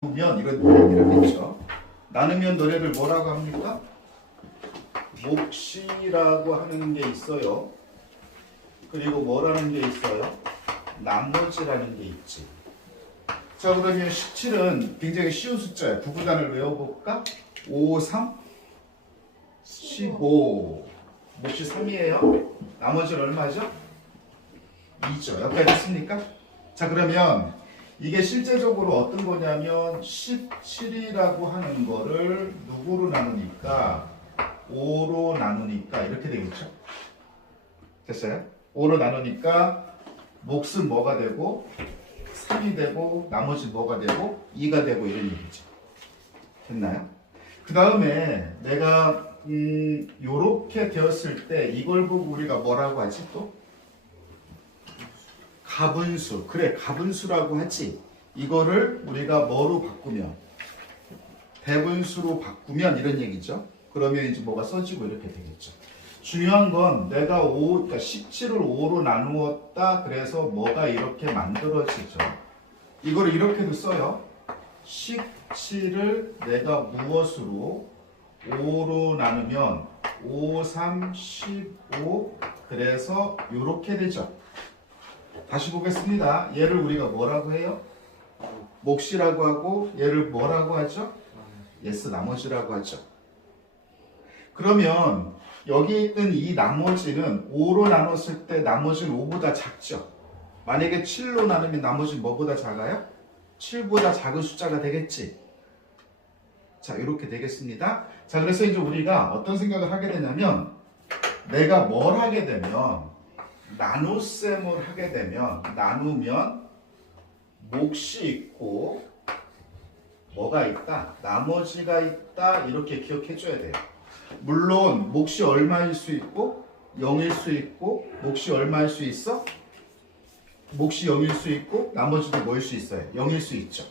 나누면 이런 얘기를 했죠. 나누면 노래를 뭐라고 합니까? 몫이라고 하는 게 있어요. 그리고 뭐라는 게 있어요? 나머지라는 게 있지. 자, 그러면 17은 굉장히 쉬운 숫자예요. 부부단을 외워볼까? 5, 3, 15. 몫이 3이에요. 나머지는 얼마죠? 2죠. 여기까지 됐습니까? 자, 그러면 이게 실제적으로 어떤 거냐면 17이라고 하는 거를 누구로 나누니까 5로 나누니까 이렇게 되겠죠. 됐어요? 5로 나누니까 몫은 뭐가 되고 3이 되고 나머지 뭐가 되고 2가 되고 이런 얘기죠. 됐나요? 그 다음에 내가 요렇게 되었을 때 이걸 보고 우리가 뭐라고 하지 또? 가분수. 그래, 가분수라고 하지. 이거를 우리가 뭐로 바꾸면? 대분수로 바꾸면 이런 얘기죠. 그러면 이제 뭐가 써지고 이렇게 되겠죠. 중요한 건 내가 그러니까 17을 5로 나누었다. 그래서 뭐가 이렇게 만들어지죠. 이거를 이렇게도 써요. 17을 내가 무엇으로 5로 나누면 5, 3, 15 그래서 이렇게 되죠. 다시 보겠습니다. 얘를 우리가 뭐라고 해요? 몫이라고 하고 얘를 뭐라고 하죠? yes, 나머지라고 하죠. 그러면 여기 있는 이 나머지는 5로 나눴을 때 나머지는 5보다 작죠. 만약에 7로 나누면 나머지는 뭐보다 작아요? 7보다 작은 숫자가 되겠지. 자, 이렇게 되겠습니다. 자, 그래서 이제 우리가 어떤 생각을 하게 되냐면 내가 뭘 하게 되면 나눗셈을 하게 되면 나누면 몫이 있고 뭐가 있다? 나머지가 있다. 이렇게 기억해 줘야 돼요. 물론 몫이 얼마일 수 있고 0일 수 있고 몫이 얼마일 수 있어? 몫이 0일 수 있고 나머지도 뭐일 수 있어요? 0일 수 있죠.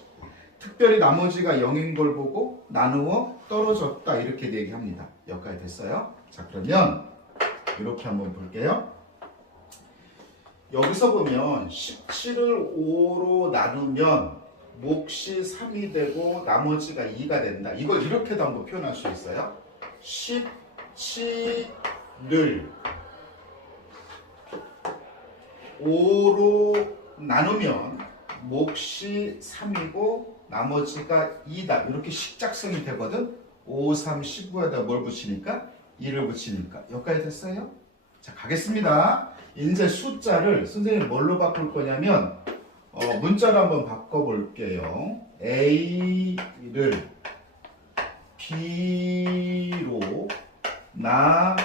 특별히 나머지가 0인 걸 보고 나누어 떨어졌다. 이렇게 얘기합니다. 여기까지 됐어요? 자, 그러면 이렇게 한번 볼게요. 여기서 보면 17을 5로 나누면 몫이 3이 되고 나머지가 2가 된다. 이걸 이렇게도 한번 표현할 수 있어요. 17을 5로 나누면 몫이 3이고 나머지가 2다. 이렇게 식작성이 되거든. 5, 3, 15에다 뭘 붙이니까? 2를 붙이니까. 여기까지 됐어요? 자, 가겠습니다. 이제 숫자를 선생님 뭘로 바꿀 거냐면 문자로 한번 바꿔볼게요. A를 B로 나누면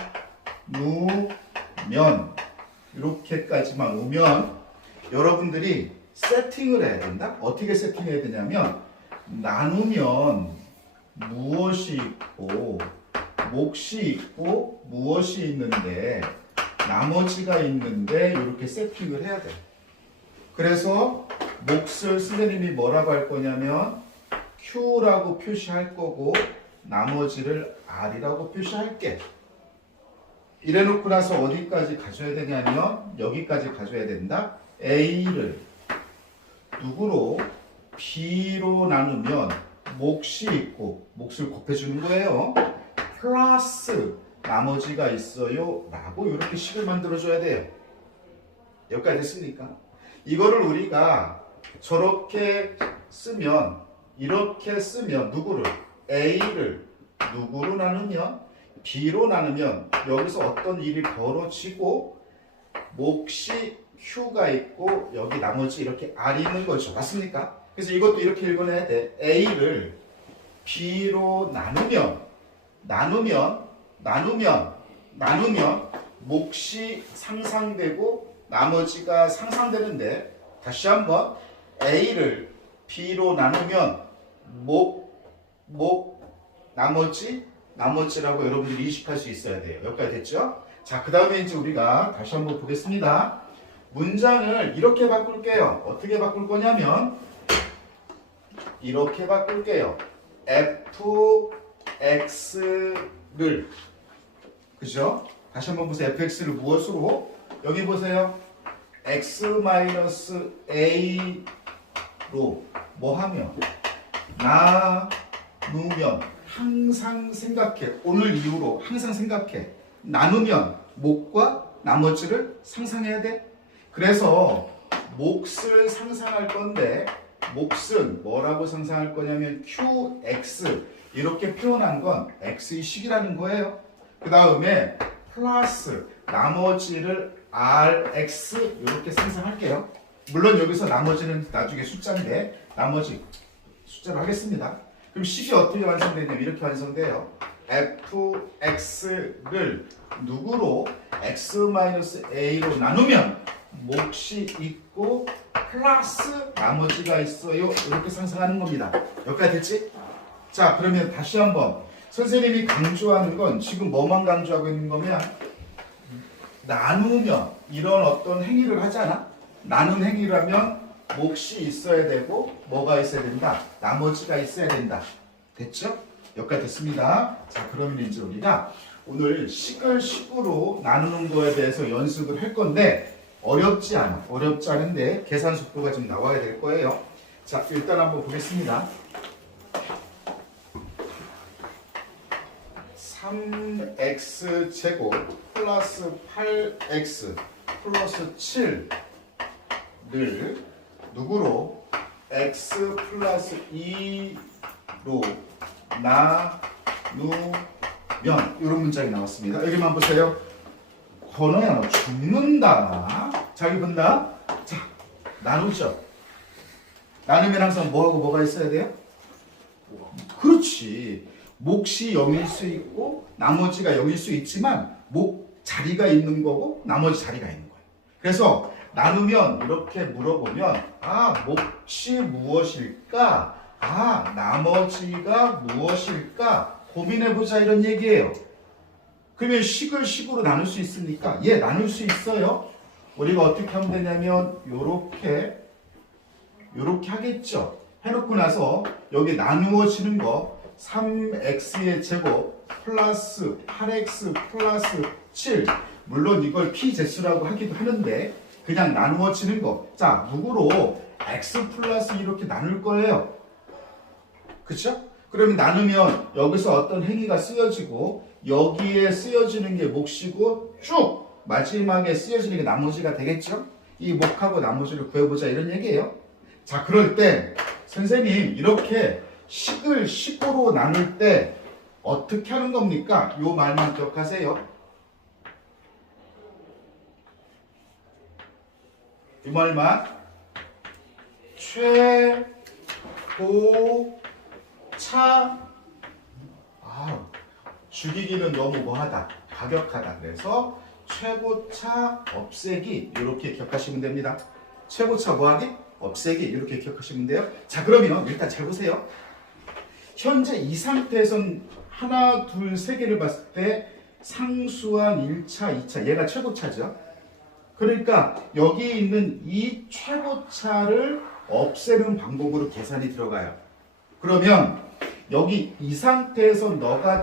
이렇게까지만 오면 여러분들이 세팅을 해야 된다. 어떻게 세팅해야 되냐면 나누면 무엇이 있고 몫이 있고 무엇이 있는데 나머지가 있는데 이렇게 세팅을 해야 돼. 그래서 몫을 선생님이 뭐라고 할 거냐면 Q라고 표시할 거고 나머지를 R이라고 표시할게. 이래놓고 나서 어디까지 가져야 되냐면 여기까지 가져야 된다. A를 누구로? B로 나누면 몫이 있고 몫을 곱해주는 거예요. 플러스 나머지가 있어요 라고 이렇게 식을 만들어줘야 돼요. 여기까지 됐습니까? 이거를 우리가 저렇게 쓰면 이렇게 쓰면 누구를? A를 누구로 나누면 B로 나누면 여기서 어떤 일이 벌어지고 몫이 Q가 있고 여기 나머지 이렇게 R이 있는 거죠. 맞습니까? 그래서 이것도 이렇게 읽어내야 돼. A를 B로 나누면 몫이 상상되고 나머지가 상상되는데 다시 한번 A를 B로 나누면 나머지라고 여러분들이 인식할 수 있어야 돼요. 여기까지 됐죠? 자, 그 다음에 이제 우리가 다시 한번 보겠습니다. 문장을 이렇게 바꿀게요. 어떻게 바꿀 거냐면 이렇게 바꿀게요. fx를 그죠? 다시 한번 보세요. fx를 무엇으로? 여기 보세요. x-a로 뭐 하면 나누면 항상 생각해. 오늘 이후로 항상 생각해. 나누면 몫과 나머지를 상상해야 돼. 그래서 몫을 상상할 건데 몫은 뭐라고 상상할 거냐면 QX 이렇게 표현한 건 X의 식이라는 거예요. 그 다음에 플러스 나머지를 RX 이렇게 상상할게요. 물론 여기서 나머지는 나중에 숫자인데 나머지 숫자로 하겠습니다. 그럼 식이 어떻게 완성되냐면 이렇게 완성돼요. fx를 누구로 x-a로 나누면 몫이 있고 플러스 나머지가 있어요. 이렇게 상상하는 겁니다. 여기까지 됐지? 자, 그러면 다시 한번 선생님이 강조하는 건 지금 뭐만 강조하고 있는 거면 나누면 이런 어떤 행위를 하잖아. 나눈 행위라면 몫이 있어야 되고 뭐가 있어야 된다? 나머지가 있어야 된다. 됐죠? 여기까지 됐습니다. 자, 그러면 이제 우리가 오늘 식을 식으로 나누는 거에 대해서 연습을 할 건데 어렵지 않아. 어렵지 않은데 계산 속도가 좀 나와야 될 거예요. 자, 일단 한번 보겠습니다. 3x 제곱 플러스 8x 플러스 7를 누구로 x 플러스 2로 나누면 이런 문장이 나왔습니다. 여기만 보세요. 건호야 너 죽는다. 자기 본다. 자, 나누죠. 나누면 항상 뭐하고 뭐가 있어야 돼요? 그렇지. 몫이 0일 수 있고 나머지가 0일 수 있지만 몫 자리가 있는 거고 나머지 자리가 있는 거예요. 그래서 나누면 이렇게 물어보면 몫이 무엇일까? 나머지가 무엇일까? 고민해보자 이런 얘기예요. 그러면 식을 식으로 나눌 수 있으니까 나눌 수 있어요. 우리가 어떻게 하면 되냐면 요렇게 하겠죠. 해놓고 나서 여기 나누어지는 거 3x의 제곱 플러스 8x 플러스 7 물론 이걸 p제수라고 하기도 하는데 그냥 나누어지는 거. 자, 누구로 x 플러스 이렇게 나눌 거예요. 그쵸? 그러면 나누면 여기서 어떤 행위가 쓰여지고 여기에 쓰여지는 게 몫이고 쭉 마지막에 쓰여지는 게 나머지가 되겠죠? 이 몫하고 나머지를 구해보자 이런 얘기예요. 자, 그럴 때 선생님 이렇게 식을 식으로 나눌 때 어떻게 하는 겁니까? 요 말만 기억하세요. 이 말만 최고차 죽이기는 너무 뭐하다 가격하다. 그래서 최고차 없애기 이렇게 기억하시면 됩니다. 최고차 뭐하기? 없애기 이렇게 기억하시면 돼요. 자, 그러면 일단 잘 보세요. 현재 이 상태에선 하나, 둘, 세 개를 봤을 때 상수한 1차, 2차 얘가 최고차죠. 그러니까 여기 있는 이 최고차를 없애는 방법으로 계산이 들어가요. 그러면 여기 이 상태에서 너가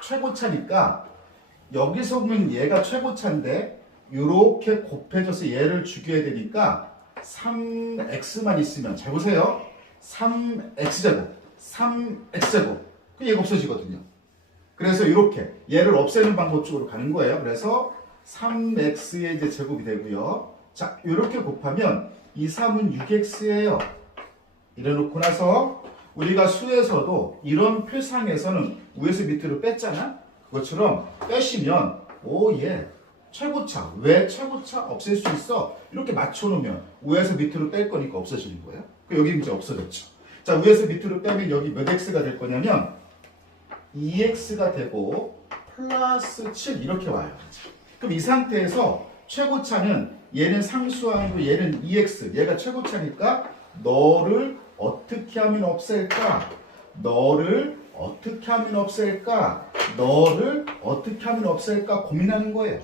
최고차니까 여기서 보면 얘가 최고차인데 이렇게 곱해져서 얘를 죽여야 되니까 3x만 있으면 잘 보세요. 3x제곱 그 얘가 없어지거든요. 그래서 이렇게 얘를 없애는 방법 쪽으로 가는 거예요. 그래서 3x의 이제 제곱이 되고요. 자, 이렇게 곱하면 2, 3은 6x예요. 이래놓고 나서 우리가 수에서도 이런 표상에서는 위에서 밑으로 뺐잖아. 그것처럼 빼시면 최고차. 왜 최고차 없앨 수 있어? 이렇게 맞춰놓으면 위에서 밑으로 뺄 거니까 없어지는 거예요. 여기 이제 없어졌죠. 자, 위에서 밑으로 빼면 여기 몇 x가 될 거냐면 2x가 되고 플러스 7 이렇게 와요. 그럼 이 상태에서 최고차는 얘는 상수항이고 얘는 2x 얘가 최고차니까 너를 어떻게 하면 없앨까? 너를 어떻게 하면 없앨까 고민하는 거예요.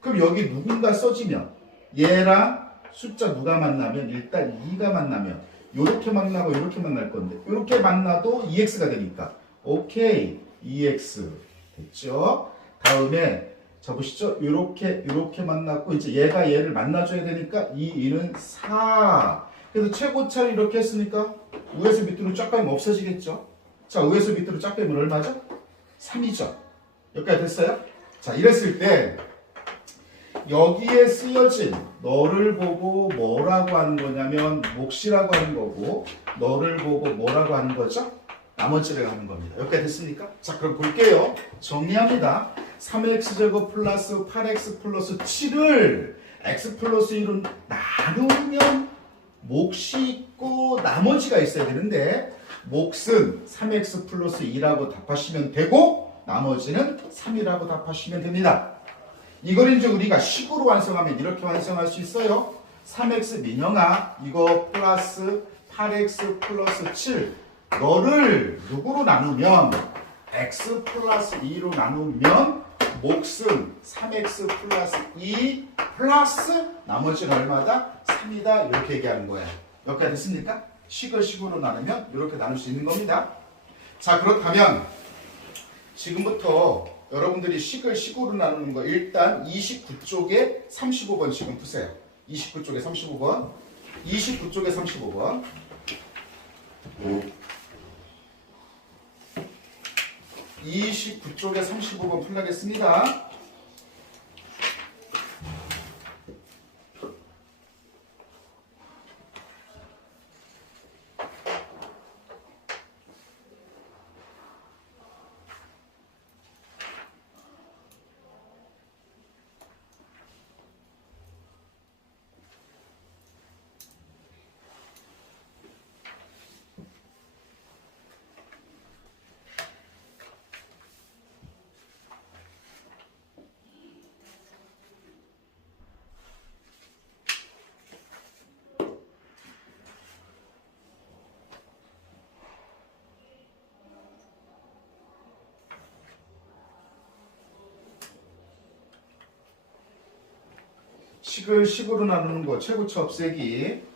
그럼 여기 누군가 써지면 얘랑 숫자 누가 만나면 일단 2가 만나면 요렇게 만나고 요렇게 만날 건데 요렇게 만나도 2x가 되니까 오케이 2x 됐죠? 다음에 자 보시죠. 요렇게 만났고 이제 얘가 얘를 만나줘야 되니까 이 2는 4 그래서 최고차를 이렇게 했으니까 위에서 밑으로 쫙 빼면 없어지겠죠. 자, 위에서 밑으로 쫙 빼면 얼마죠? 3이죠. 여기까지 됐어요? 자, 이랬을 때 여기에 쓰여진 너를 보고 뭐라고 하는 거냐면 몫이라고 하는 거고, 너를 보고 뭐라고 하는 거죠? 나머지를 하는 겁니다. 여기까지 됐습니까? 자, 그럼 볼게요. 정리합니다. 3x제곱 플러스 8x 플러스 7을 x 플러스 1은 나누면 몫이 있고 나머지가 있어야 되는데, 몫은 3x 플러스 2라고 답하시면 되고 나머지는 3이라고 답하시면 됩니다. 이걸 이제 우리가 식으로 완성하면 이렇게 완성할 수 있어요. 3x 민영아 이거 플러스 8x 플러스 7 너를 누구로 나누면 x 플러스 2로 나누면 몫은 3x 플러스 2 플러스 나머지는 얼마다? 3이다 이렇게 얘기하는 거야. 여기까지 됐습니까? 식을 식으로 나누면 이렇게 나눌 수 있는 겁니다. 자, 그렇다면 지금부터 여러분들이 식을 식으로 나누는 거 일단 29쪽에 35번 지금 푸세요. 29쪽에 35번 29쪽에 35번 29쪽에 35번 풀라겠습니다. 식을 식으로 나누는 거 최고차 없애기.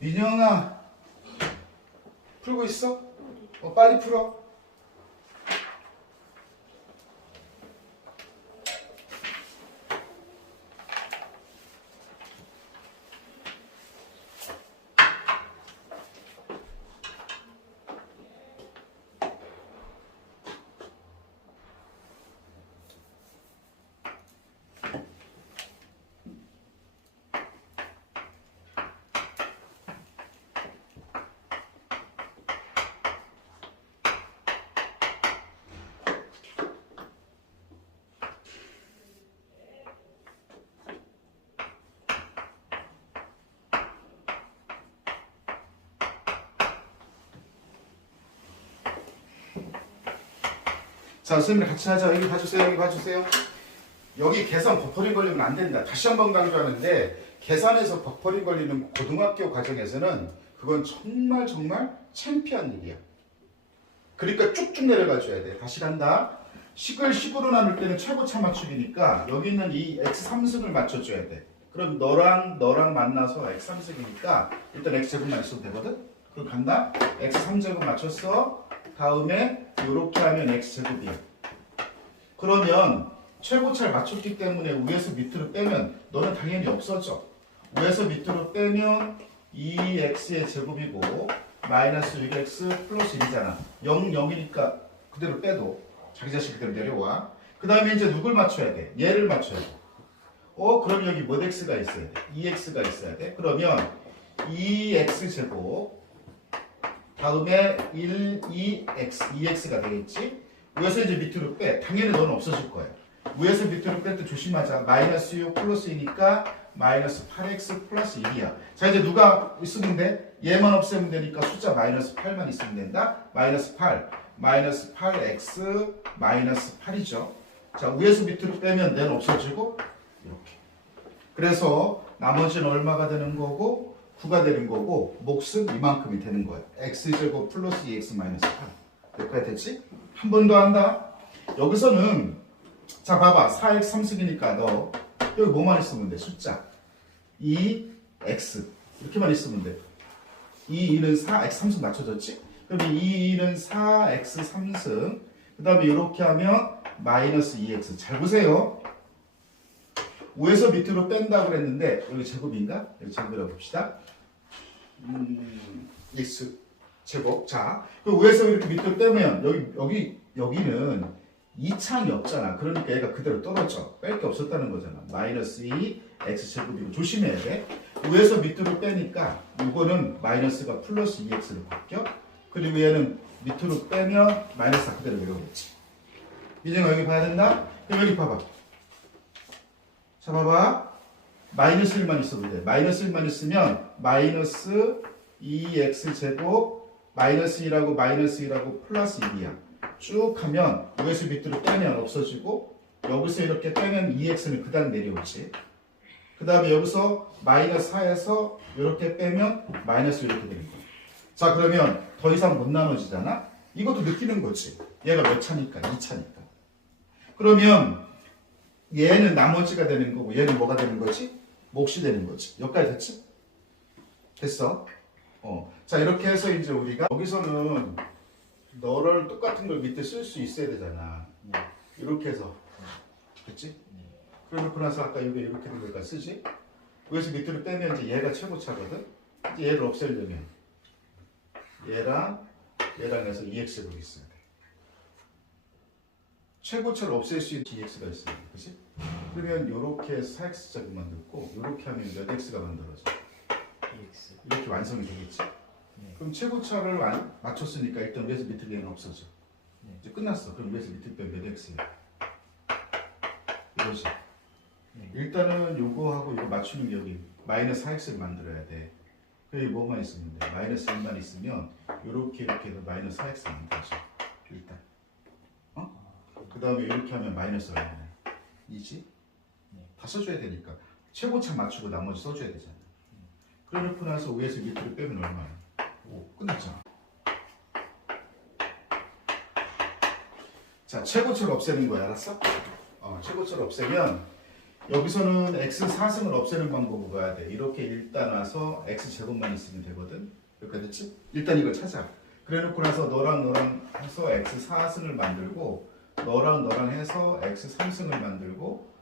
민영아 풀고 있어? 빨리 풀어. 자, 선생님 같이 하자. 여기 봐주세요. 여기 봐주세요. 여기 계산 버퍼링 걸리면 안 된다. 다시 한번 강조하는데 계산에서 버퍼링 걸리는 고등학교 과정에서는 그건 정말 창피한 일이야. 그러니까 쭉쭉 내려가줘야 돼. 다시 간다. 식을 식으로 나눌 때는 최고차 맞추기니까 여기 있는 이 x3승을 맞춰줘야 돼. 그럼 너랑 만나서 x3승이니까 일단 x제곱만 있어도 되거든? 그럼 간다. x3제곱 맞췄어. 다음에 이렇게 하면 x제곱이야. 그러면 최고차를 맞췄기 때문에 위에서 밑으로 빼면 너는 당연히 없어져. 위에서 밑으로 빼면 2x의 제곱이고 마이너스 6x 플러스 1이잖아. 0, 0이니까 그대로 빼도 자기 자식 그대로 내려와. 그 다음에 이제 누굴 맞춰야 돼? 얘를 맞춰야 돼. 그럼 여기 뭐 x가 있어야 돼? 2x가 있어야 돼. 그러면 2x 제곱 다음에 2x가 되겠지? 위에서 이제 밑으로 빼. 당연히 너는 없어질 거야. 위에서 밑으로 뺄 때 조심하자. 마이너스 6 플러스 2니까 마이너스 8x 플러스 1이야. 자, 이제 누가 있으면 돼? 얘만 없애면 되니까 숫자 마이너스 8만 있으면 된다. 마이너스 8. 마이너스 8x 마이너스 8이죠. 자, 위에서 밑으로 빼면 얘는 없어지고 이렇게. 그래서 나머지는 얼마가 되는 거고 9가 되는 거고 몫은 이만큼이 되는 거야. x제곱 플러스 2x 마이너스 8. 여기까지 됐지? 한 번 더 한다. 여기서는 자 봐봐 4x 3승이니까 너 여기 뭐만 있으면 돼? 숫자 2x 이렇게만 있으면 돼. 2, 2는 4, x 3승 맞춰졌지? 그럼 2, 2는 4x 3승 그 다음에 이렇게 하면 마이너스 2x 잘 보세요. 5에서 밑으로 뺀다 그랬는데 여기 제곱인가? 여기 제곱이라고 봅시다. x 제곱. 자, 그 5에서 이렇게 밑으로 빼면 여기는 2창이 없잖아. 그러니까 얘가 그대로 떨어져. 뺄 게 없었다는 거잖아. 마이너스 2 x 제곱이고 조심해야 돼. 5에서 밑으로 빼니까 이거는 마이너스가 플러스 2x로 바뀌어. 그리고 얘는 밑으로 빼면 마이너스가 그대로 내려오겠지. 민정아 여기 봐야 된다. 그럼 여기 봐봐. 자 봐봐. 마이너스 1만 있어도 돼. 마이너스 1만 있으면 마이너스 2x 제곱 마이너스 2라고 마이너스 2라고 플러스 1이야. 쭉 하면 5에서 밑으로 빼면 없어지고 여기서 이렇게 빼면 2x는 그 다음 내려오지. 그 다음에 여기서 마이너스 4에서 이렇게 빼면 마이너스 이렇게 되는 거야. 자 그러면 더 이상 못 나눠지잖아. 이것도 느끼는 거지. 얘가 몇 차니까? 2차니까. 그러면 얘는 나머지가 되는 거고 얘는 뭐가 되는 거지? 몫이 되는 거지. 여기까지 됐지? 됐어? 자 이렇게 해서 이제 우리가 여기서는 너를 똑같은 걸 밑에 쓸 수 있어야 되잖아. 이렇게 해서 됐지? 그러고 나서 아까 이게 이렇게 된 거니까 쓰지? 여기서 밑으로 빼면 이제 얘가 최고차거든? 이제 얘를 없애려면 얘랑 해서 2x가 있어야 돼. 최고차를 없앨 수 있는 dx가 있어요. 그치? 그러면 이렇게 해서 4x제곱 만들고 이렇게 하면 몇 x가 만들어져? 2x. 이렇게 완성이 되겠지? 네. 그럼 최고차를 맞췄으니까 일단 위에서 밑으로 얘는 없어져. 네. 이제 끝났어. 그럼 위에서 밑으로 빼면 몇 x야? 이거지. 네. 일단은 요거하고 이거 맞추는 게 여기 마이너스 4x를 만들어야 돼. 그리고 뭐만 있으면 돼? 마이너스 1만 있으면 이렇게 해서 마이너스 4x 만들어져. 일단. 그 다음에 이렇게 하면 마이너스 얼마냐? 2지? 네. 다 써줘야 되니까 최고차 맞추고 나머지 써줘야 되잖아. 그래놓고 나서 위에서 밑으로 빼면 얼마야? 5. 끝났잖아. 자 최고차를 없애는 거야. 알았어? 최고차를 없애면 여기서는 x 4승을 없애는 방법으로 가야 돼. 이렇게 일단 와서 x 제곱만 있으면 되거든. 여기까지 됐지? 일단 이걸 찾아. 그래놓고 나서 너랑 해서 x 4승을 만들고 너랑 해서 x 3승을 만들고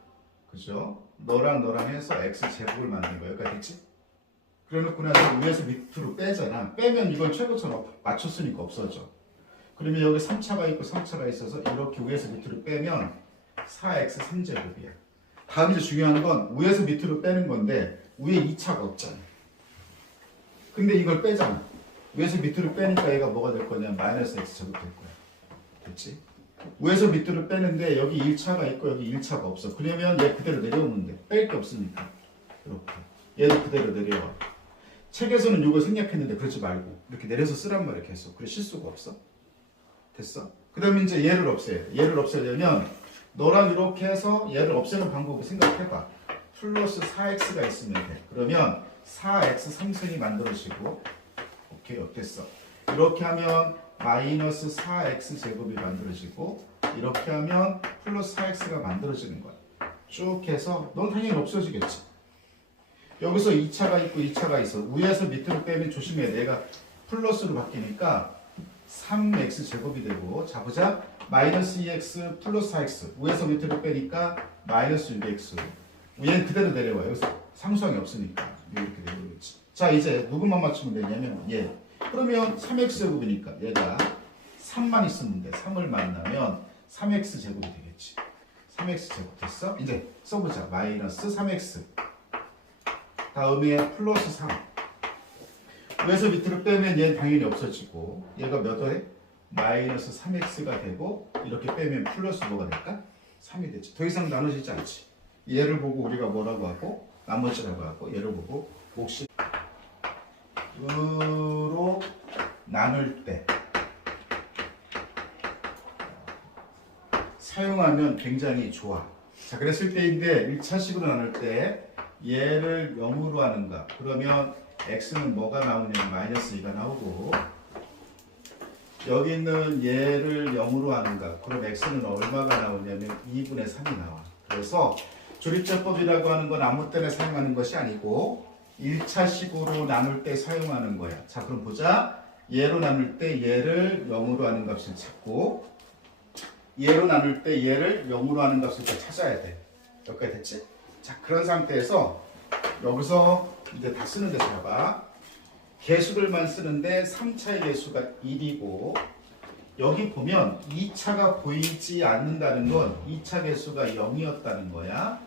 그죠? 너랑 해서 x 제곱을 만드는 거야. 여기까지 됐지? 그래놓고 나서 위에서 밑으로 빼잖아. 빼면 이건 최고차로 맞췄으니까 없어져. 그러면 여기 3차가 있고 3차가 있어서 이렇게 위에서 밑으로 빼면 4x 3제곱이야. 다음 이제 중요한 건 위에서 밑으로 빼는 건데 위에 2차가 없잖아. 근데 이걸 빼잖아. 위에서 밑으로 빼니까 얘가 뭐가 될 거냐? 마이너스 x 제곱 될 거야. 됐지? 위에서 밑으로 빼는데 여기 1차가 있고 여기 1차가 없어. 그러면 얘 그대로 내려오면 돼. 뺄 게 없으니까. 이렇게. 얘도 그대로 내려와. 책에서는 이걸 생략했는데 그러지 말고 이렇게 내려서 쓰란 말이야 계속. 그래 실수가 없어. 됐어? 그 다음에 이제 얘를 없애요. 얘를 없애려면 너랑 이렇게 해서 얘를 없애는 방법을 생각해봐. 플러스 4x가 있으면 돼. 그러면 4x 3승이 만들어지고 오케이 어땠어? 이렇게 하면 마이너스 4x 제곱이 만들어지고 이렇게 하면 플러스 4x가 만들어지는 거야. 쭉 해서 넌 당연히 없어지겠지. 여기서 2차가 있고 2차가 있어. 위에서 밑으로 빼면 조심해. 얘가 플러스로 바뀌니까 3x 제곱이 되고 자 보자. 마이너스 2x 플러스 4x 위에서 밑으로 빼니까 마이너스 6x 위에는 그대로 내려와. 여기서 상수항이 없으니까 이렇게 내려오겠지. 자 이제 누구만 맞추면 되냐면 얘. 그러면 3x 제곱이니까 얘가 3만 있으면 돼. 3을 만나면 3x 제곱이 되겠지. 3x 제곱 됐어? 이제 써보자. 마이너스 3x 다음에 플러스 3 위에서 밑으로 빼면 얘는 당연히 없어지고 얘가 몇 회? 마이너스 3x가 되고 이렇게 빼면 플러스 뭐가 될까? 3이 되지. 더 이상 나눠지지 않지. 얘를 보고 우리가 뭐라고 하고 나머지라고 하고 얘를 보고 몫이 으로 나눌 때 사용하면 굉장히 좋아. 자 그랬을 때인데 1차식으로 나눌 때 얘를 0으로 하는가? 그러면 x는 뭐가 나오냐면 마이너스 2가 나오고 여기 있는 얘를 0으로 하는 값 그럼 x는 얼마가 나오냐면 2분의 3이 나와. 그래서 조립제법이라고 하는 건 아무 때나 사용하는 것이 아니고 1차식으로 나눌 때 사용하는 거야. 자 그럼 보자. 얘로 나눌 때 얘를 0으로 하는 값을 찾고 얘로 나눌 때 얘를 0으로 하는 값을 또 찾아야 돼. 여기까지 됐지? 자 그런 상태에서 여기서 이제 다 쓰는데 잘 봐. 개수들만 쓰는데 3차의 개수가 1이고 여기 보면 2차가 보이지 않는다는 건 2차 개수가 0이었다는 거야.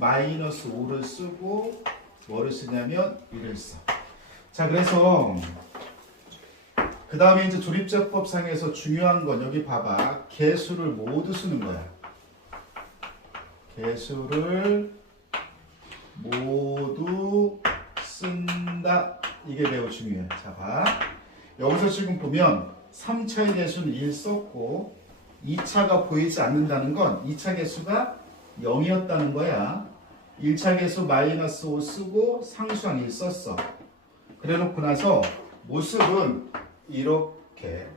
마이너스 5를 쓰고 뭐를 쓰냐면 1을 써. 자 그래서 그 다음에 이제 조립제법상에서 중요한 건 여기 봐봐. 개수를 모두 쓰는 거야. 개수를 모두 쓴다. 이게 매우 중요해. 자 봐. 여기서 지금 보면 3차의 개수는 1 썼고 2차가 보이지 않는다는 건 2차 개수가 0이었다는 거야. 1차 개수 마이너스 5 쓰고 상수항 1 썼어. 그래 놓고 나서 모습은 이렇게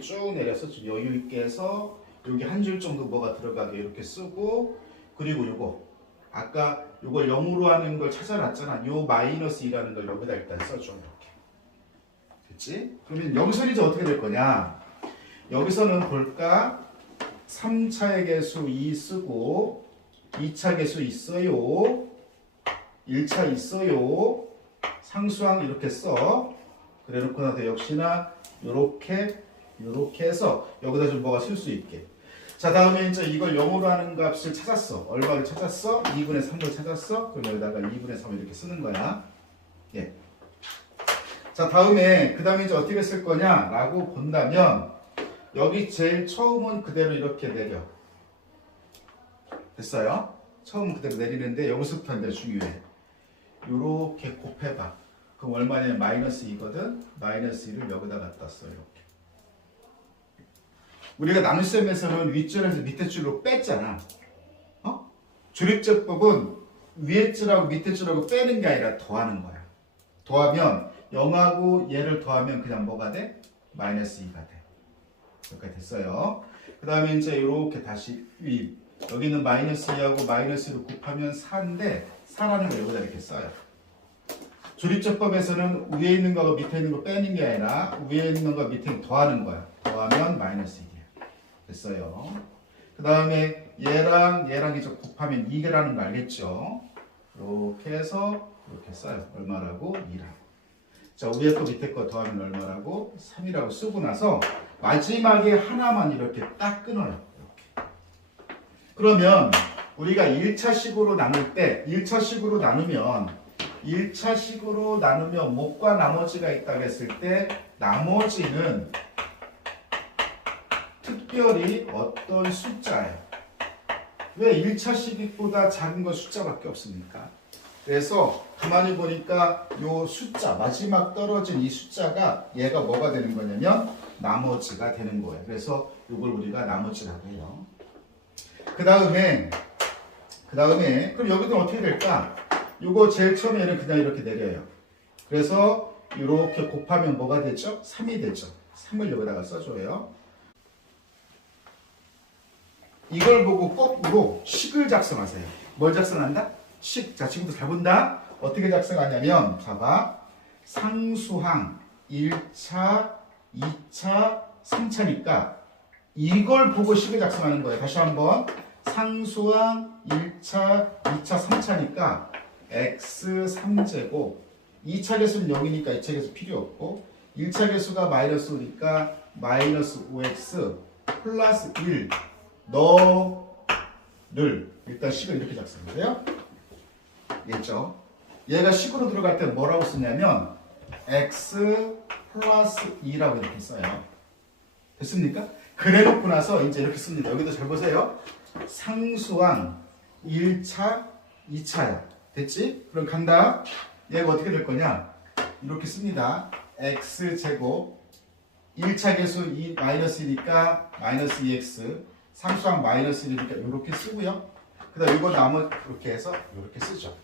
쭉 내려서 좀 여유 있게 해서 여기 한 줄 정도 뭐가 들어가게 이렇게 쓰고 그리고 요거 아까 요걸 0으로 하는 걸 찾아놨잖아. 요 마이너스 2라는 걸 여기다 일단 써줘. 이렇게. 됐지? 그러면 여기서 이제 어떻게 될 거냐? 여기서는 볼까? 3차의 개수 2 쓰고 2차 개수 있어요. 1차 있어요. 상수항 이렇게 써. 그래 놓고 나서 역시나 요렇게 해서 여기다 좀 뭐가 쓸 수 있게. 자 다음에 이제 이걸 0으로 하는 값을 찾았어. 얼마를 찾았어? 2분의 3을 찾았어. 그럼 여기다가 2분의 3을 이렇게 쓰는 거야. 예. 자 다음에 그 다음에 이제 어떻게 쓸 거냐 라고 본다면 여기 제일 처음은 그대로 이렇게 내려. 됐어요? 처음 그대로 내리는데 여기서부터 이제 중요해. 요렇게 곱해봐. 그럼 얼마냐면 마이너스 2거든. 마이너스 2를 여기다 갖다 써. 이렇게. 우리가 나눗셈에서는 윗줄에서 밑에 줄로 뺐잖아. 조립제법은 위에 줄하고 밑에 줄하고 빼는 게 아니라 더하는 거야. 더하면 0하고 얘를 더하면 그냥 뭐가 돼? 마이너스 2가 돼. 여기까지 됐어요. 그 다음에 이제 이렇게 다시 위. 여기는 마이너스 2하고 마이너스를 곱하면 4인데 4라는 걸 여기다 이렇게 써요. 조립제법에서는 위에 있는 거하고 밑에 있는 거 빼는 게 아니라 위에 있는 거가 밑에 있는 거 더하는 거야. 더하면 마이너스 2. 됐어요. 그 다음에 얘랑 이제 곱하면 2개라는 거 알겠죠? 이렇게 해서 이렇게 써요. 얼마라고? 2라고. 자, 위에 거 밑에 거 더하면 얼마라고? 3이라고 쓰고 나서 마지막에 하나만 이렇게 딱 끊어요. 이렇게. 그러면 우리가 1차식으로 나눌 때 1차식으로 나누면 못과 나머지가 있다고 했을 때 나머지는 특별히 어떤 숫자예요. 왜 1차식보다 작은 건 숫자밖에 없습니까? 그래서 가만히 보니까 요 숫자 마지막 떨어진 이 숫자가 얘가 뭐가 되는 거냐면 나머지가 되는 거예요. 그래서 이걸 우리가 나머지라고 해요. 그 다음에 그럼 여기도 어떻게 될까? 요거 제일 처음에는 그냥 이렇게 내려요. 그래서 이렇게 곱하면 뭐가 되죠? 3이 되죠. 3을 여기다가 써줘요. 이걸 보고 거꾸로 식을 작성하세요. 뭘 작성한다? 식. 자, 지금부터 잘 본다. 어떻게 작성하냐면, 봐봐. 상수항 1차, 2차, 3차니까 이걸 보고 식을 작성하는 거예요. 다시 한번. 상수항 1차, 2차, 3차니까 x3제곱 2차 개수는 0이니까 2차 개수 필요 없고 1차 개수가 마이너스 5니까 마이너스 5x 플러스 1 너를 일단 식을 이렇게 작성해요. 알겠죠? 얘가 식으로 들어갈 때 뭐라고 쓰냐면 x 플러스 2라고 이렇게 써요. 됐습니까? 그래 놓고 나서 이제 이렇게 씁니다. 여기도 잘 보세요. 상수항 1차, 2차야. 됐지? 그럼 간다. 얘가 어떻게 될 거냐? 이렇게 씁니다. x제곱 1차 개수 2 마이너스 2니까 마이너스 2x 상수항 마이너스 1이니까 이렇게 쓰고요. 그 다음 이거 나머지 이렇게 해서 이렇게 쓰죠.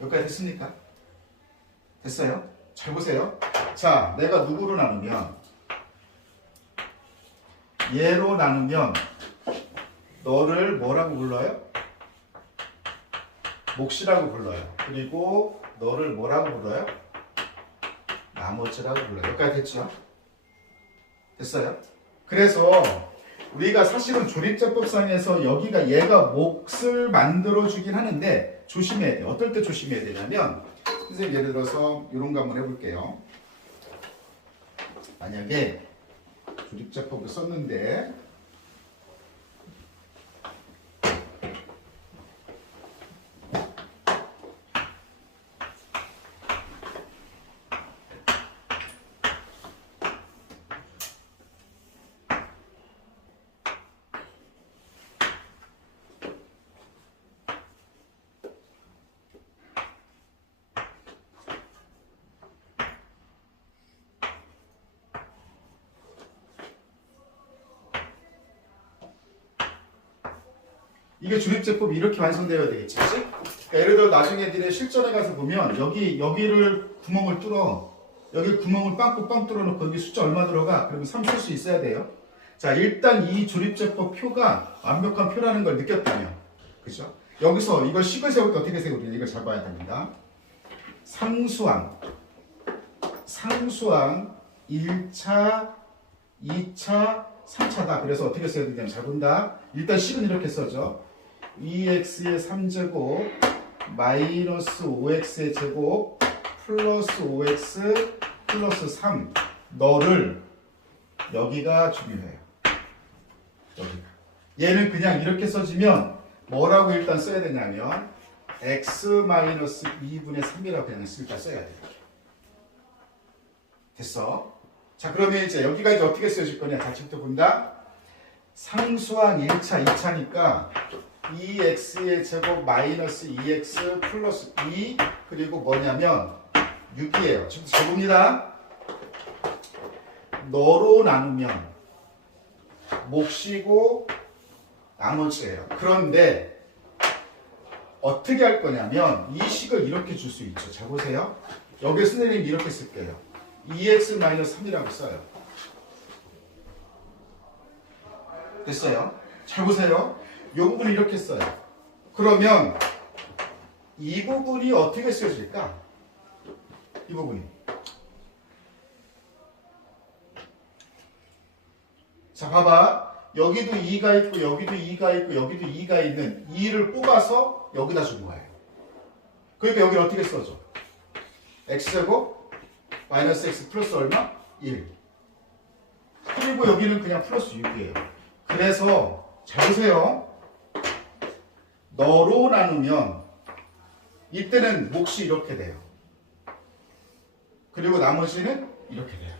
여기까지 됐습니까? 됐어요? 잘 보세요. 자, 내가 누구로 나누면 얘로 나누면 너를 뭐라고 불러요? 몫이라고 불러요. 그리고 너를 뭐라고 불러요? 나머지라고 불러요. 여기까지 됐죠? 됐어요? 그래서 우리가 사실은 조립제법상에서 여기가 얘가 몫을 만들어주긴 하는데 조심해야 돼요. 어떨 때 조심해야 되냐면 선생님 예를 들어서 이런 거 한번 해볼게요. 만약에 조립제법을 썼는데 이게 조립제법이 이렇게 완성되어야 되겠지, 그치? 그러니까 예를 들어 나중에 니네 실전에 가서 보면 여기를 구멍을 뚫어 여기 구멍을 빵꾸 뚫어놓고 여기 숫자 얼마 들어가? 그러면 3 쓸 수 있어야 돼요. 자, 일단 이 조립제법 표가 완벽한 표라는 걸 느꼈다면, 그죠? 여기서 이걸 식을 세울 때 어떻게 세우냐 이걸 잡아야 됩니다. 상수항 1차, 2차, 3차다. 그래서 어떻게 써야 되냐면 잘 본다. 일단 식은 이렇게 써죠. 2x의 3제곱 마이너스 5x의 제곱 플러스 5x 플러스 3 너를 여기가 중요해요. 여기가. 얘는 그냥 이렇게 써지면 뭐라고 일단 써야 되냐면 x 마이너스 2분의 3이라고 그냥 일단 써야 돼요. 됐어? 자, 그러면 이제 여기가 이제 어떻게 쓰여질 거냐? 자체부터 본다. 상수항 1차, 2차니까 2x의 제곱 마이너스 2x 플러스 2 그리고 뭐냐면 6이에요. 지금 잘 봅니다. 너로 나누면 몫이고 나머지예요. 그런데 어떻게 할 거냐면 이 식을 이렇게 줄 수 있죠. 자, 보세요. 여기 선생님이 이렇게 쓸게요. 2x-3이라고 써요. 됐어요? 잘 보세요. 이 부분을 이렇게 써요. 그러면 이 부분이 어떻게 쓰여질까? 이 부분이. 자, 봐봐. 여기도 2가 있고 여기도 2가 있고 여기도 2가 있는 2를 뽑아서 여기다 준 거예요. 그러니까 여기를 어떻게 써줘? x제곱 마이너스 x 플러스 얼마? 1. 그리고 여기는 그냥 플러스 6이에요. 그래서 잘 보세요. 너로 나누면 이때는 몫이 이렇게 돼요. 그리고 나머지는 이렇게 돼요.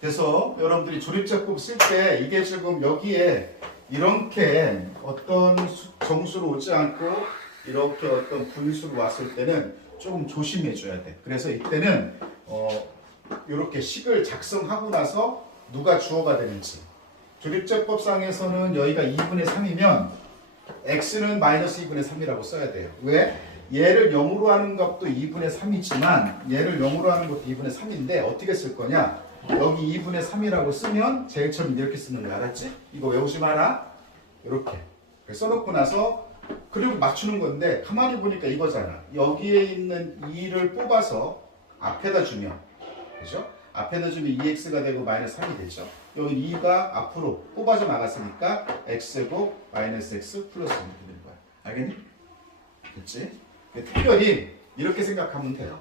그래서 여러분들이 조립제법 쓸 때 이게 지금 여기에 이렇게 어떤 정수로 오지 않고 이렇게 어떤 분수로 왔을 때는 조금 조심해 줘야 돼. 그래서 이때는 이렇게 식을 작성하고 나서 누가 주어가 되는지. 조립제법상에서는 여기가 2분의 3이면 x는 마이너스 2분의 3이라고 써야 돼요. 왜? 얘를 0으로 하는 것도 2분의 3이지만 얘를 0으로 하는 것도 2분의 3인데 어떻게 쓸 거냐? 여기 2분의 3이라고 쓰면 제일 처음 이렇게 쓰는 거 알았지? 이거 외우지 마라. 이렇게 써놓고 나서 그리고 맞추는 건데 가만히 보니까 이거잖아. 여기에 있는 2를 뽑아서 앞에다 주면, 그죠? 앞에다 주면 2x가 되고 마이너스 3이 되죠. 여기 2가 앞으로 뽑아져 나갔으니까 x제곱 마이너스 x 플러스 1이 되는 거야. 알겠니? 됐지? 특별히 이렇게 생각하면 돼요.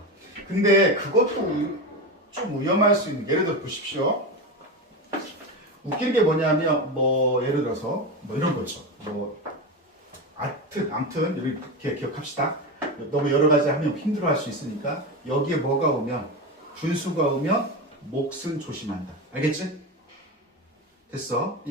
근데 그것도 좀 위험할 수 있는, 예를 들어 보십시오. 웃기는 게 뭐냐면 예를 들어서 이런 거죠. 아무튼 이렇게 기억합시다. 너무 여러 가지 하면 힘들어할 수 있으니까 여기에 뭐가 오면 분수가 오면 몫은 조심한다. 알겠지? 됐어?